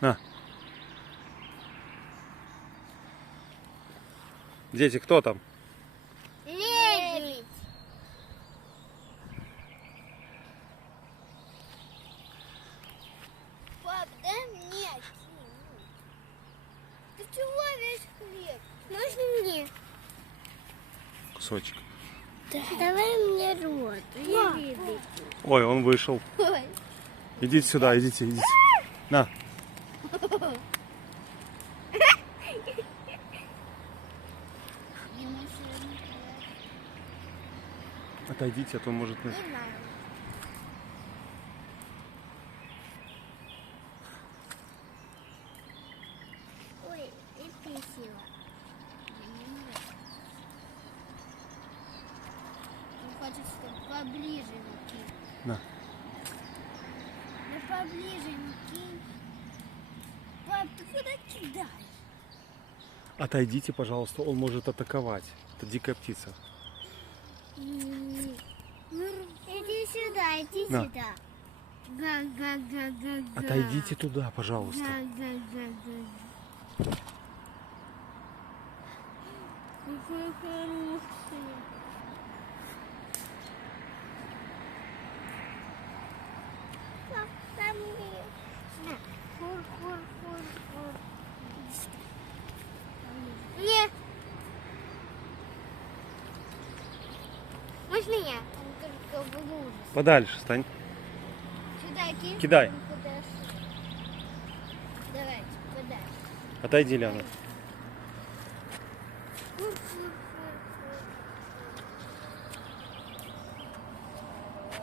На. Дети, кто там? Лебедь. Пап, дай мне. Ты чего весь хлеб? Можно мне? Кусочек. Да. Давай мне рот. Я лебедь. Ой, он вышел. Ой. Идите сюда, идите. На. Отойдите, а то может... Не знаю. Ой, и красиво. Он хочет, чтобы поближе накинь. На. Да поближе накинь. Пап, ты куда кидаешь? Отойдите, пожалуйста, он может атаковать. Это дикая птица. Иди сюда, иди На. сюда. Га-га-га-га-га. Отойдите туда, пожалуйста. Га-га-га-га. Какой хороший. Пап, там мне. На. Хур-хур-хур-хур. Нет. Можно я? Он только в лужу. Подальше стань. Сюда кинь. Кидай. Давайте, подальше. Отойди, Лена.